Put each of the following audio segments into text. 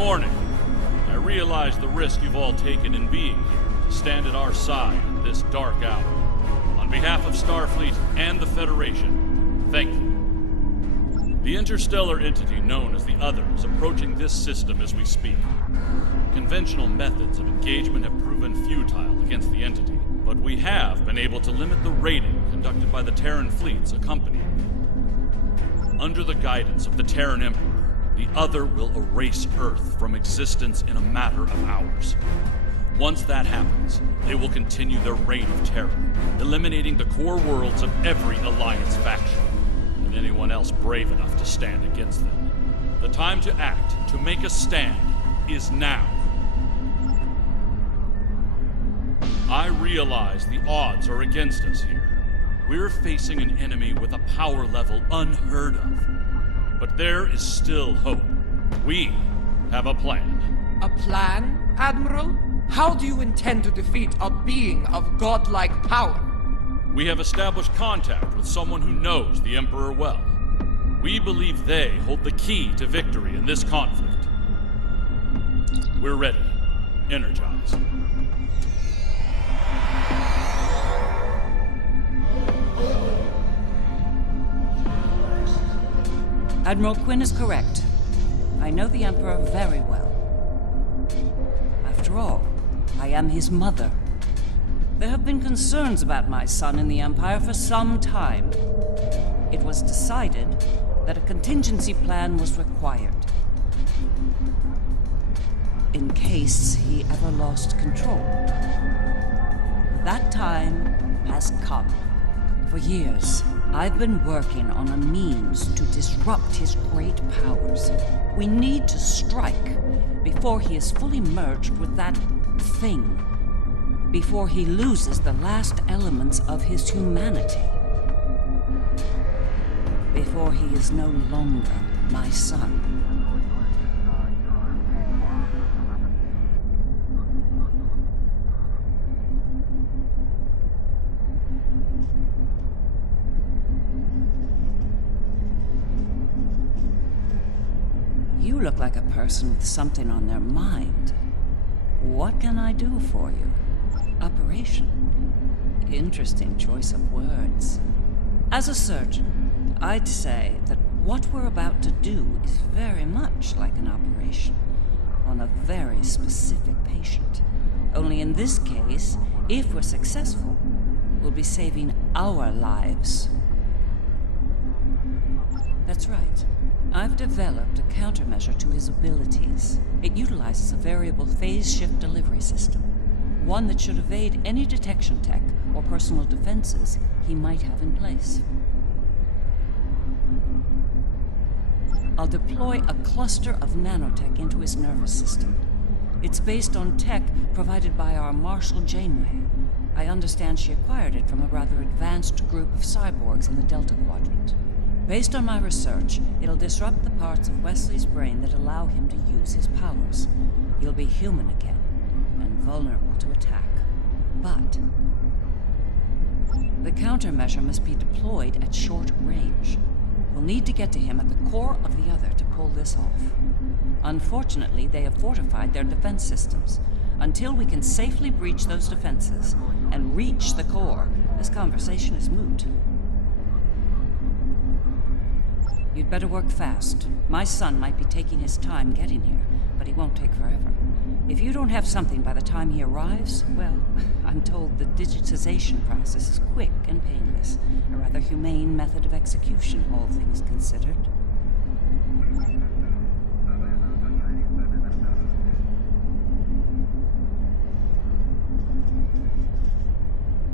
morning. I realize the risk you've all taken in being here to stand at our side in this dark hour. On behalf of Starfleet and the Federation, thank you. The interstellar entity known as the Other is approaching this system as we speak. Conventional methods of engagement have proven futile against the entity, but we have been able to limit the raiding conducted by the Terran fleets accompanying it. Under the guidance of the Terran Emperor, the Other will erase Earth from existence in a matter of hours. Once that happens, they will continue their reign of terror, eliminating the core worlds of every Alliance faction, and anyone else brave enough to stand against them. The time to act, to make a stand, is now. I realize the odds are against us here. We're facing an enemy with a power level unheard of. But there is still hope. We have a plan. A plan, Admiral? How do you intend to defeat a being of godlike power? We have established contact with someone who knows the Emperor well. We believe they hold the key to victory in this conflict. We're ready. Energize. Admiral Quinn is correct. I know the Emperor very well. After all, I am his mother. There have been concerns about my son in the Empire for some time. It was decided that a contingency plan was required, in case he ever lost control. That time has come. For years, I've been working on a means to disrupt his great powers. We need to strike before he is fully merged with that thing. Before he loses the last elements of his humanity. Before he is no longer my son. You look like a person with something on their mind. What can I do for you? Operation. Interesting choice of words. As a surgeon, I'd say that what we're about to do is very much like an operation on a very specific patient. Only in this case, if we're successful, we'll be saving our lives. That's right. I've developed a countermeasure to his abilities. It utilizes a variable phase shift delivery system. One that should evade any detection tech or personal defenses he might have in place. I'll deploy a cluster of nanotech into his nervous system. It's based on tech provided by our Marshal Janeway. I understand she acquired it from a rather advanced group of cyborgs in the Delta Quadrant. Based on my research, it'll disrupt the parts of Wesley's brain that allow him to use his powers. He'll be human again, and vulnerable to attack. But the countermeasure must be deployed at short range. We'll need to get to him at the core of the Other to pull this off. Unfortunately, they have fortified their defense systems. Until we can safely breach those defenses and reach the core, this conversation is moot. You'd better work fast. My son might be taking his time getting here, but he won't take forever. If you don't have something by the time he arrives, well, I'm told the digitization process is quick and painless. A rather humane method of execution, all things considered.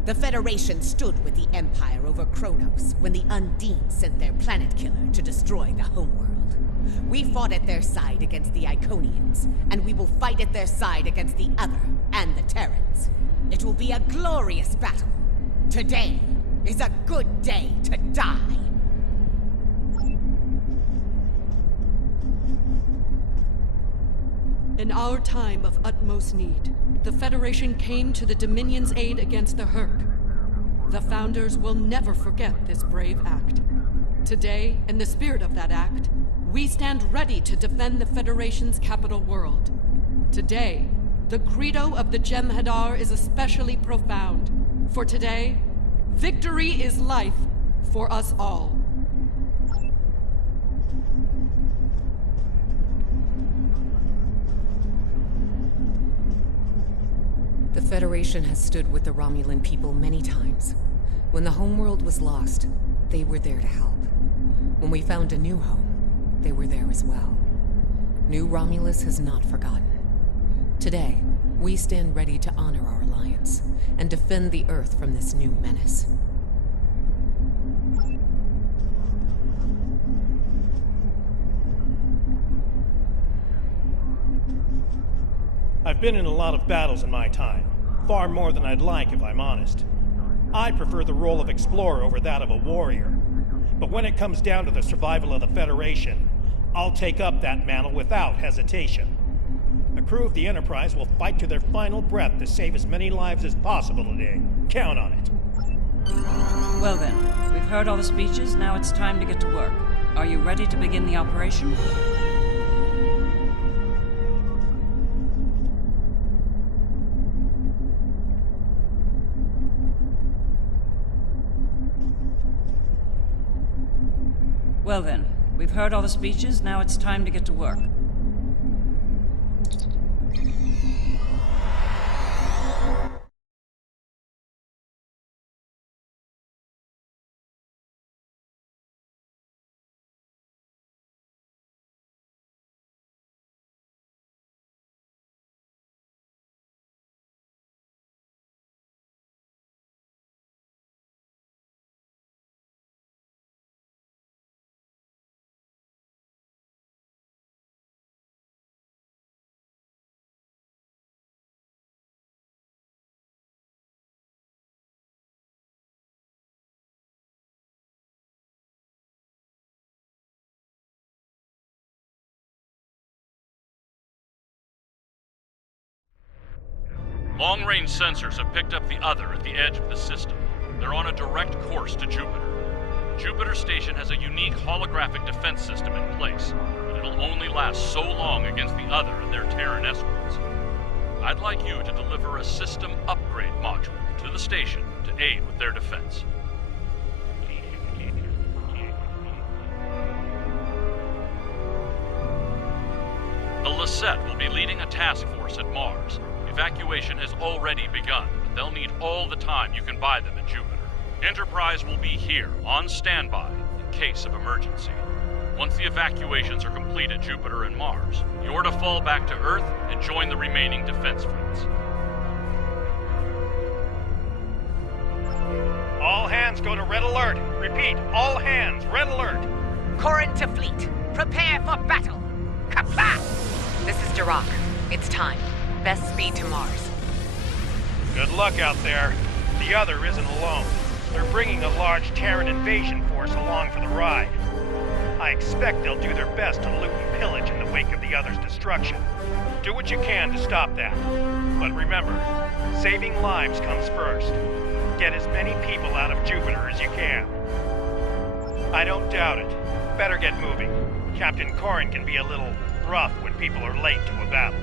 The Federation stood with the Empire over Kronos when the Undine sent their planet killer to destroy the homeworld. We fought at their side against the Iconians, and we will fight at their side against the Other and the Terrans. It will be a glorious battle. Today is a good day to die. In our time of utmost need, the Federation came to the Dominion's aid against the Herc. The Founders will never forget this brave act. Today, in the spirit of that act, we stand ready to defend the Federation's capital world. Today, the credo of the Jem'Hadar is especially profound. For today, victory is life for us all. The Federation has stood with the Romulan people many times. When the homeworld was lost, they were there to help. When we found a new home, they were there as well. New Romulus has not forgotten. Today, we stand ready to honor our alliance and defend the Earth from this new menace. I've been in a lot of battles in my time. Far more than I'd like, if I'm honest. I prefer the role of explorer over that of a warrior. But when it comes down to the survival of the Federation, I'll take up that mantle without hesitation. The crew of the Enterprise will fight to their final breath to save as many lives as possible today. Count on it. Well then, we've heard all the speeches, now it's time to get to work. Are you ready to begin the operation? Well then, we've heard all the speeches, now it's time to get to work. Long-range sensors have picked up the other at the edge of the system. They're on a direct course to Jupiter. Jupiter Station has a unique holographic defense system in place, but it'll only last so long against the other and their Terran escorts. I'd like you to deliver a system upgrade module to the station to aid with their defense. The Lisette will be leading a task force at Mars. Evacuation has already begun, but they'll need all the time you can buy them at Jupiter. Enterprise will be here, on standby, in case of emergency. Once the evacuations are complete at Jupiter and Mars, you're to fall back to Earth and join the remaining defense fleets. All hands go to Red Alert. Repeat, all hands, Red Alert. Corrin to fleet. Prepare for battle. Kapla! This is Dirac. It's time. Best speed to Mars. Good luck out there. The other isn't alone. They're bringing a large Terran invasion force along for the ride. I expect they'll do their best to loot and pillage in the wake of the other's destruction. Do what you can to stop that. But remember, saving lives comes first. Get as many people out of Jupiter as you can. I don't doubt it. Better get moving. Captain Corrin can be a little rough when people are late to a battle.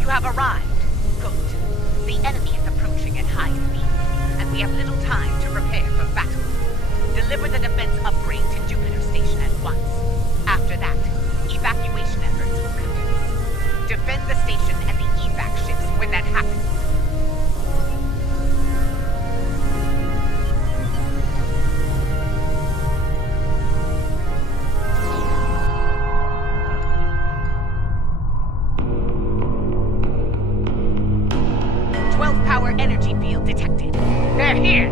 You have arrived. Good. The enemy is approaching at high speed, and we have little time to prepare for battle. Deliver the defense upgrade to Jupiter Station at once. After that, evacuation efforts will commence. Defend the station and the evac ships when that happens. Power energy field detected. They're here!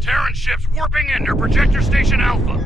Terran ships warping in near Projector Station Alpha.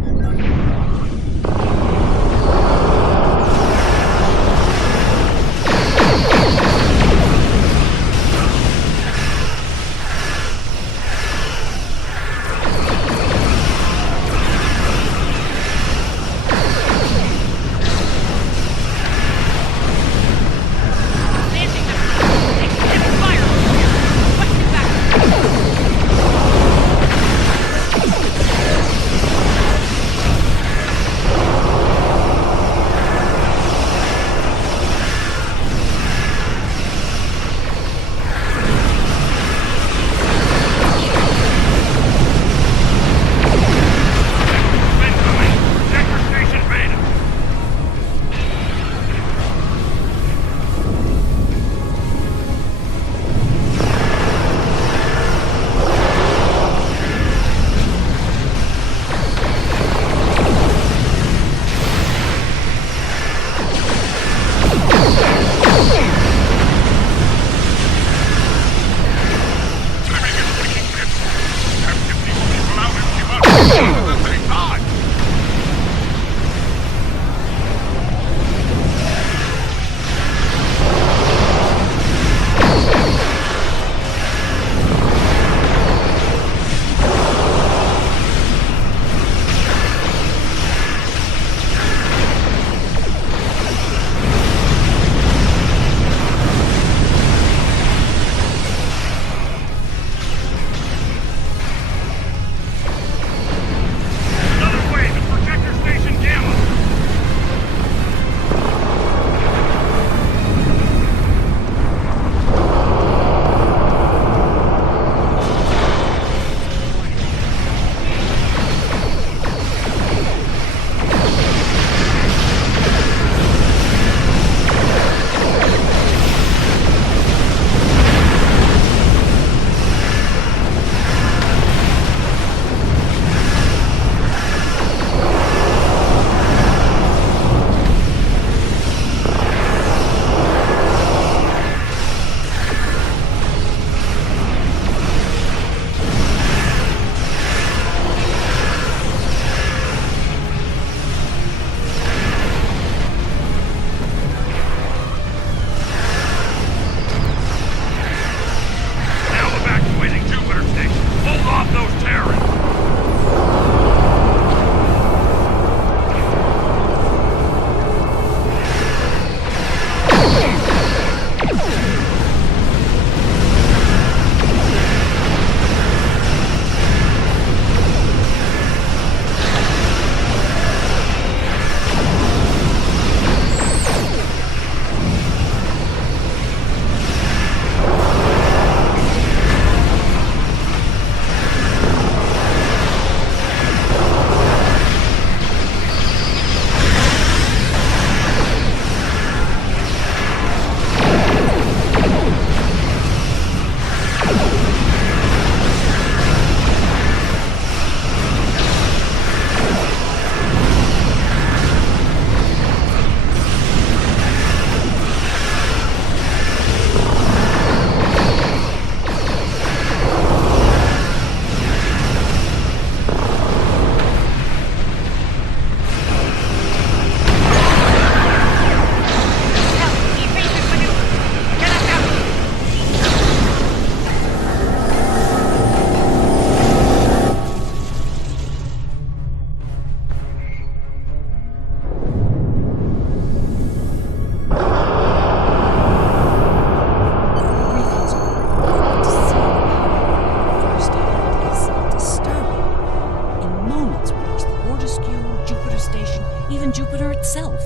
even Jupiter itself.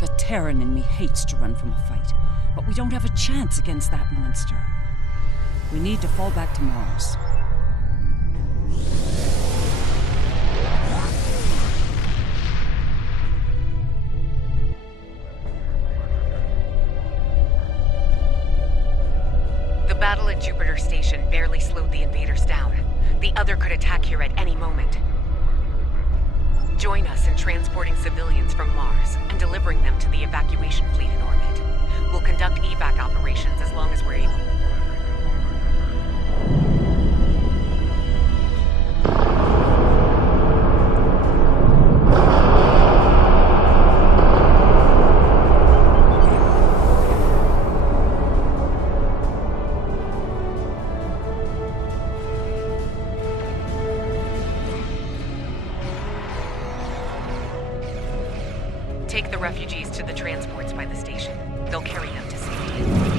The Terran in me hates to run from a fight, but we don't have a chance against that monster. We need to fall back to Mars. The battle at Jupiter Station barely slowed the invaders down. The other could attack here at any moment. Join us in transporting civilians from Mars and delivering them to the evacuation fleet in orbit. We'll conduct evac operations as long as we're able. Take the refugees to the transports by the station. They'll carry them to safety.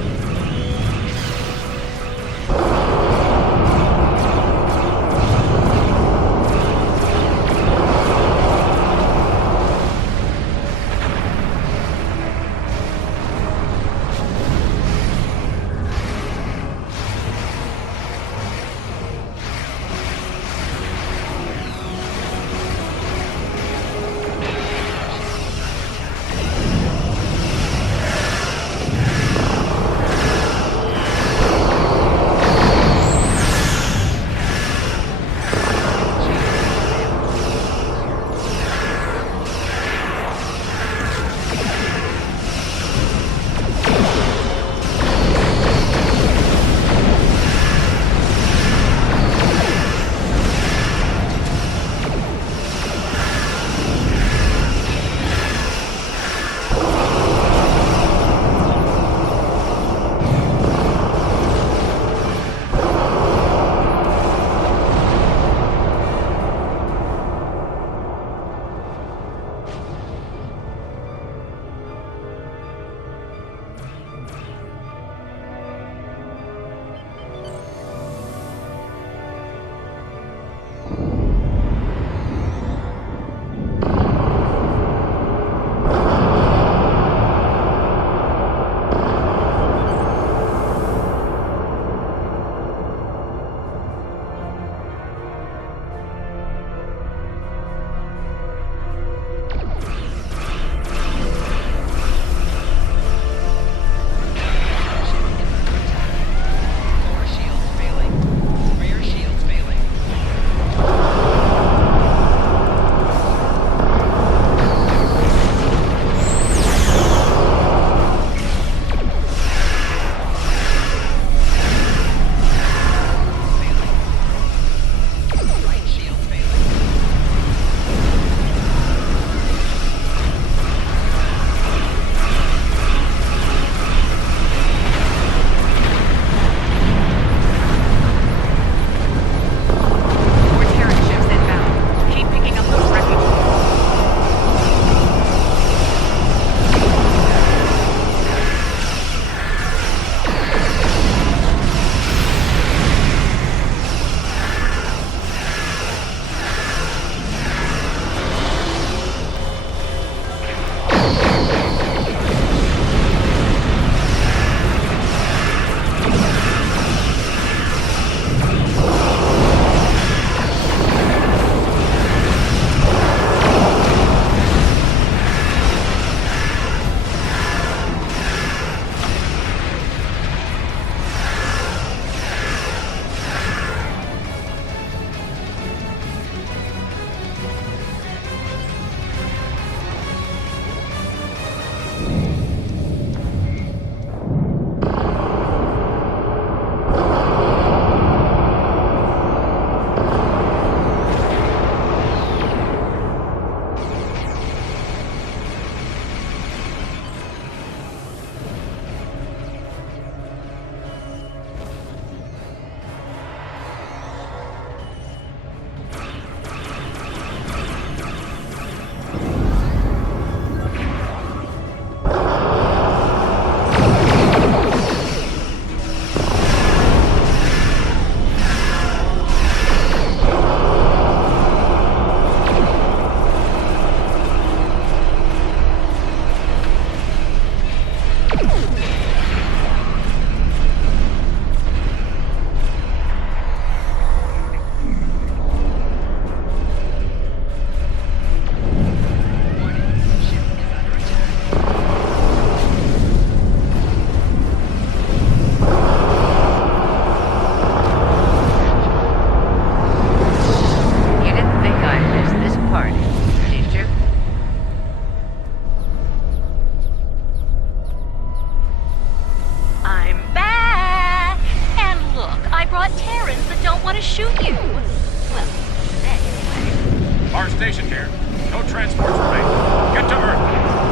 stationed here. No transports remain. Get to Earth.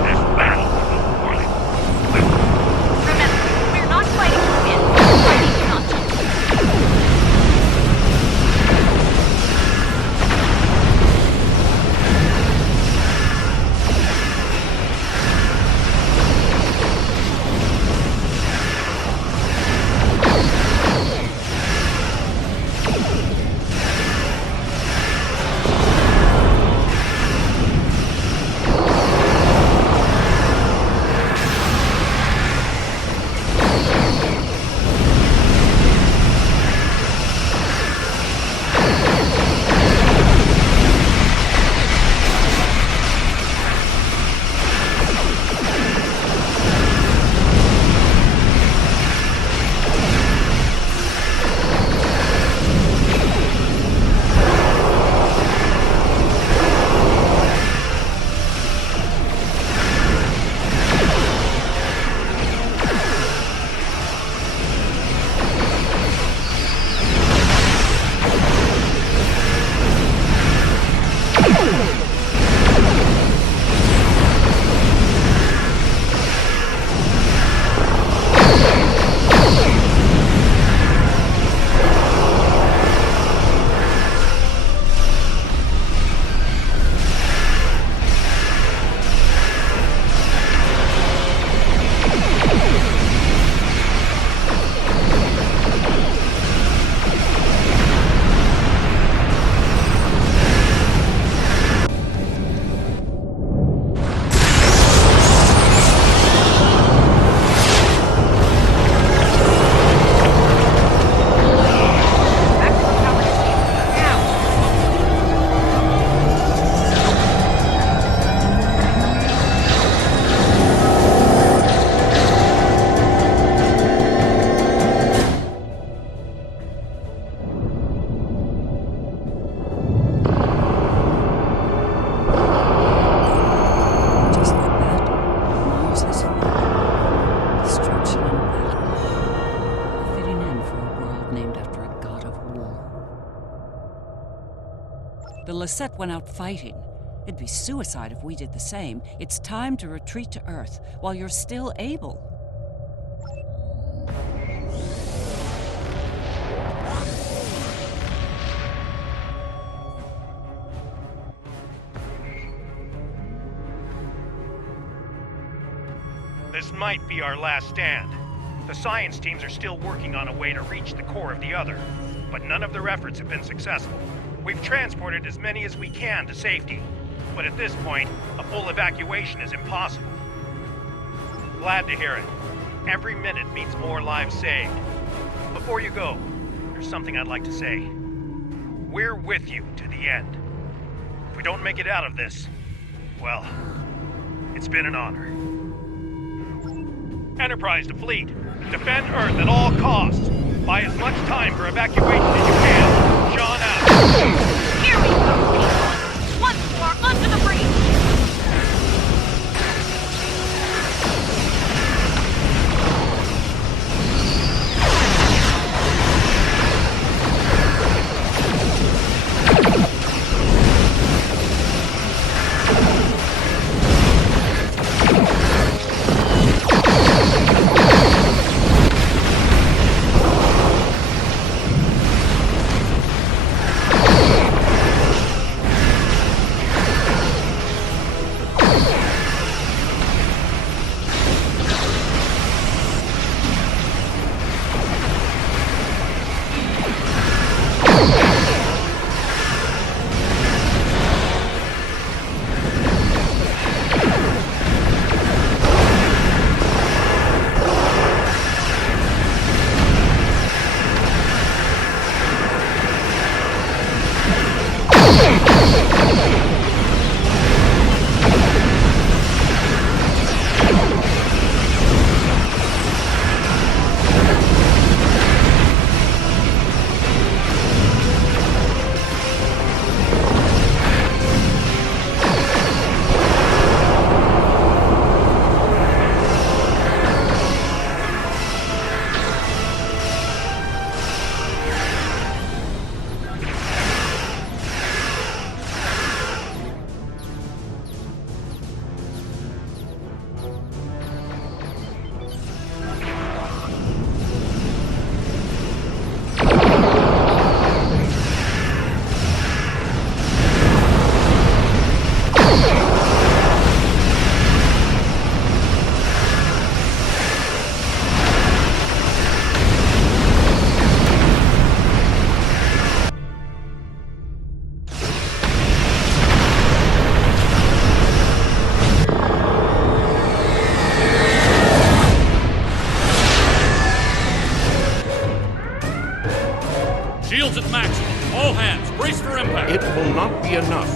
This battle will be Remember, we're not fighting to win. We're fighting not to lose. The Lisette went out fighting. It'd be suicide if we did the same. It's time to retreat to Earth while you're still able. This might be our last stand. The science teams are still working on a way to reach the core of the other, but none of their efforts have been successful. We've transported as many as we can to safety, but at this point, a full evacuation is impossible. Glad to hear it. Every minute means more lives saved. Before you go, there's something I'd like to say. We're with you to the end. If we don't make it out of this, well, it's been an honor. Enterprise to fleet. Defend Earth at all costs. Buy as much time for evacuation as you can. Sean out. Here we go, people. Once more, onto the breach. will not be enough.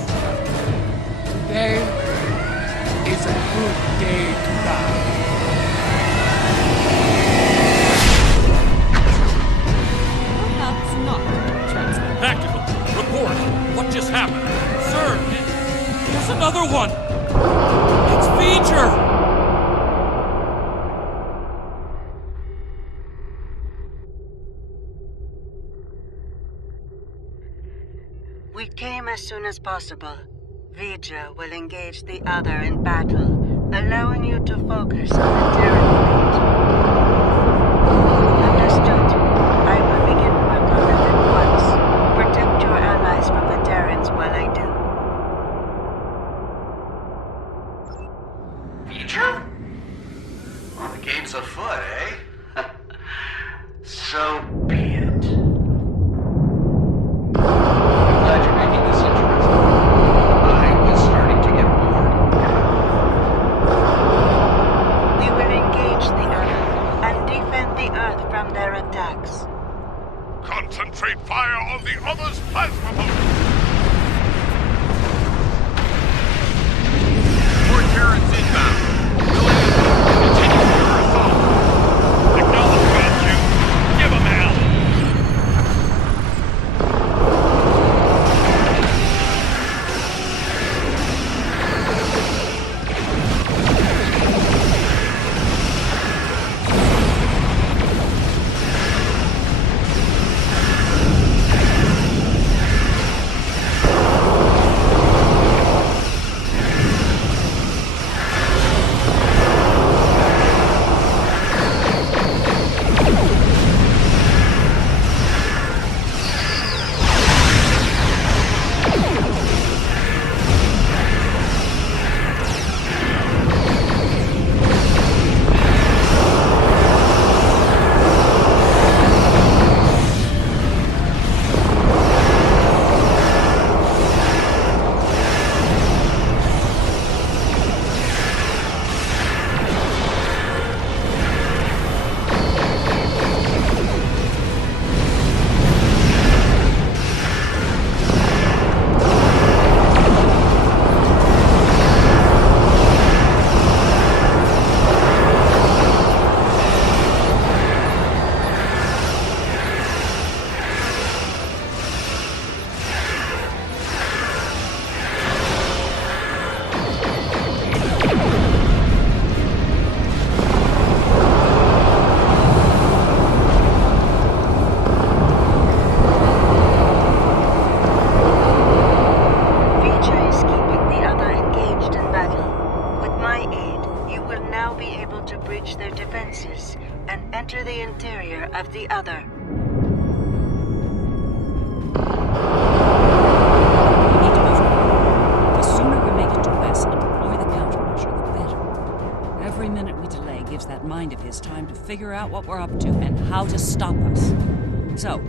Today is a good day to die. Perhaps not, Transport. Tactical, report. What just happened? Sir, there's another one! It's Feature! We came as soon as possible. Vija will engage the other in battle, allowing you to focus on the Terran fleet. Understood. I will begin work on them at once. Protect your allies from the Terrans while I do. Feature? Well, the game's afoot, eh? So be it. I'm glad you're making this interesting. I was starting to get bored. We will engage the other and defend the Earth from their attacks. Concentrate fire on the other's plasma boat! More Terrans inbound. Continue your assault. Acknowledge, Gonju. Give 'em hell! enter the interior of the other. We need to move quickly. The sooner we make it to Wes and deploy the countermeasure, the better. Every minute we delay gives that mind of his time to figure out what we're up to and how to stop us. So,